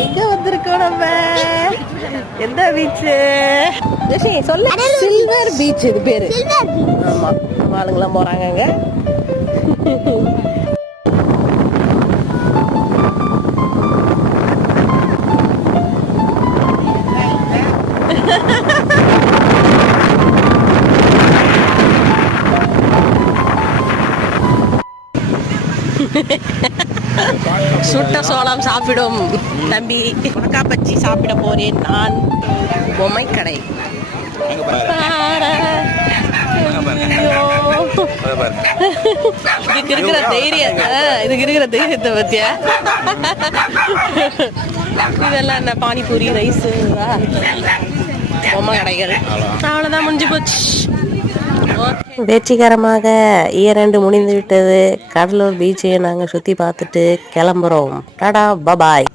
எங்க வந்திருக்கோம் நம்ம? எந்த பீச் சொல்ல? சில்வர் பீச் இது பேரு. ஆமா, நம்ம ஆளுங்கெல்லாம் போறாங்க அங்க. சுட்ட சோளம் சாப்பிடும் தம்பி. உனக்கா பச்சி சாப்பிட போறேன் நான். பொம்மை கடை. இதுக்கு இருக்கிற தைரியத்தை பத்தியா? இதெல்லாம் என்ன பானிபூரி, ரைஸ், பொம்மை கடைகள். அவ்வளவுதான், முடிஞ்சு போச்சு. வெற்றிகரமாக இயர் முடிந்து விட்டது. கடலூர் பீச்சை நாங்கள் சுற்றி பார்த்துட்டு கிளம்புறோம். டாடா, பபாய்.